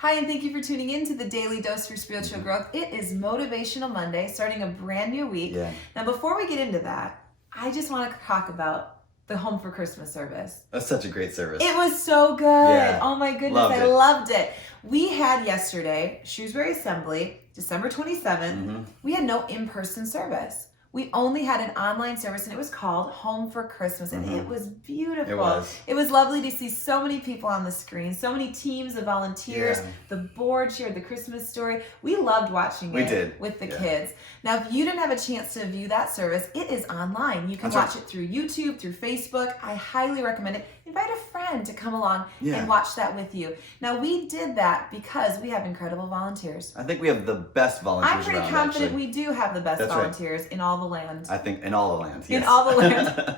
Hi, and thank you for tuning in to the Daily Dose for Spiritual Growth. It is Motivational Monday, starting a brand new week. Yeah. Now, before we get into that, I just want to talk about the Home for Christmas service. That's such a great service. It was so good. Yeah. Oh my goodness, Loved I it. loved it. We had yesterday, Shrewsbury Assembly, December 27th. We had no in-person service. We only had an online service, and it was called Home for Christmas, and it was beautiful. It was. It was lovely to see so many people on the screen, so many teams of volunteers. Yeah. The board shared the Christmas story. We loved watching We it did. with the Yeah. kids. Now, if you didn't have a chance to view that service, it is online. You can That's watch it through YouTube, through Facebook. I highly recommend it. Invite a friend to come along Yeah. and watch that with you. Now, we did that because we have incredible volunteers. I think we have the best volunteers I'm pretty around, confident actually. we do have the best That's right. volunteers in all the land. I think in all the land. In Yes. all the land.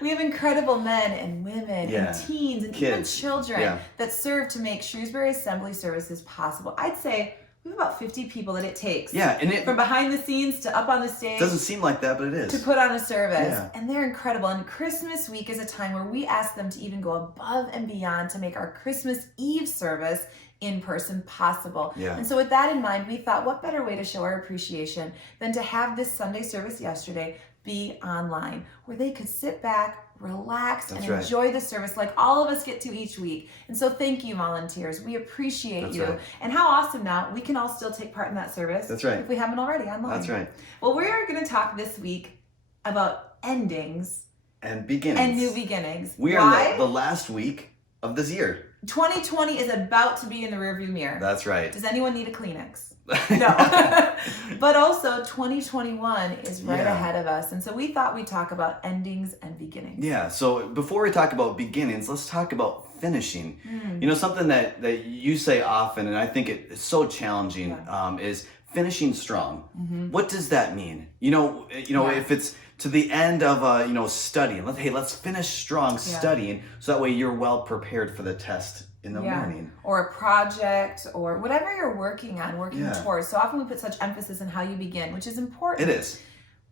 We have incredible men and women Yeah. and teens and Kids. even children Yeah. that serve to make Shrewsbury Assembly services possible. I'd say we have about 50 people that it takes. Yeah, and it From behind the scenes to up on the stage. doesn't seem like that, but it is. To put on a service. Yeah. And they're incredible. And Christmas week is a time where we ask them to even go above and beyond to make our Christmas Eve service in person possible. Yeah. And so with that in mind, we thought what better way to show our appreciation than to have this Sunday service yesterday be online, where they could sit back, relax, That's and right. enjoy the service like all of us get to each week. And so thank you, volunteers. We appreciate That's you. right. And how awesome now, we can all still take part in that service. That's right. If we haven't already online. That's right. Well, we are going to talk this week about endings And beginnings. and new beginnings. We are Why? in the last week of this year. 2020 is about to be in the rearview mirror. That's right. Does anyone need a Kleenex? No. But also 2021 is right Yeah. ahead of us. And so we thought we'd talk about endings and beginnings. Yeah, so before we talk about beginnings, let's talk about finishing. You know, something that you say often, and I think it's so challenging, is finishing strong. What does that mean? You know, Yeah. if it's to the end of studying, let's finish strong studying, so that way you're well prepared for the test in the morning. Or a project or whatever you're working on, working Yeah. towards. So often we put such emphasis on how you begin, which is important. It is.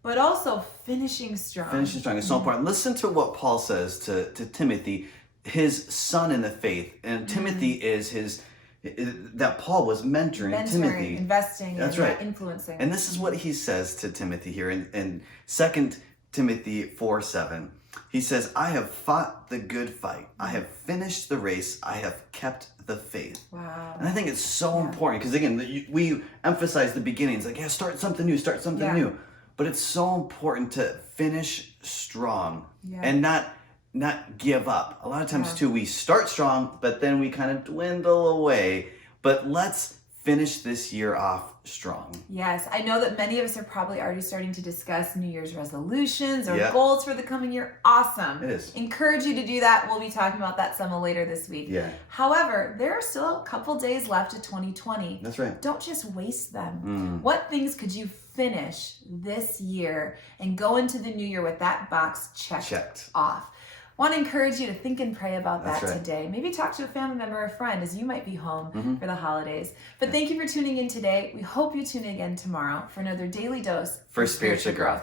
But also finishing strong. Finishing strong is so important. Listen to what Paul says to Timothy, his son in the faith. And Timothy is that Paul was mentoring Timothy. Investing, That's and right. influencing. And this is what he says to Timothy here in 2 Timothy 4:7. He says, I have fought the good fight. I have finished the race. I have kept the faith. Wow. And I think it's so important because, again, we emphasize the beginnings. Like, start something new, start something new. But it's so important to finish strong and not give up. A lot of times, too, we start strong, but then we kind of dwindle away. But let's finish this year off strong. Yes, I know that many of us are probably already starting to discuss New Year's resolutions or Yeah. goals for the coming year. Awesome. It is. Encourage you to do that. We'll be talking about that some later this week. Yeah. However, there are still a couple days left to 2020. That's right. Don't just waste them. What things could you finish this year and go into the new year with that box checked off? Want to encourage you to think and pray about that That's right. today. Maybe talk to a family member or friend as you might be home for the holidays. But thank you for tuning in today. We hope you tune in again tomorrow for another daily dose For spiritual growth.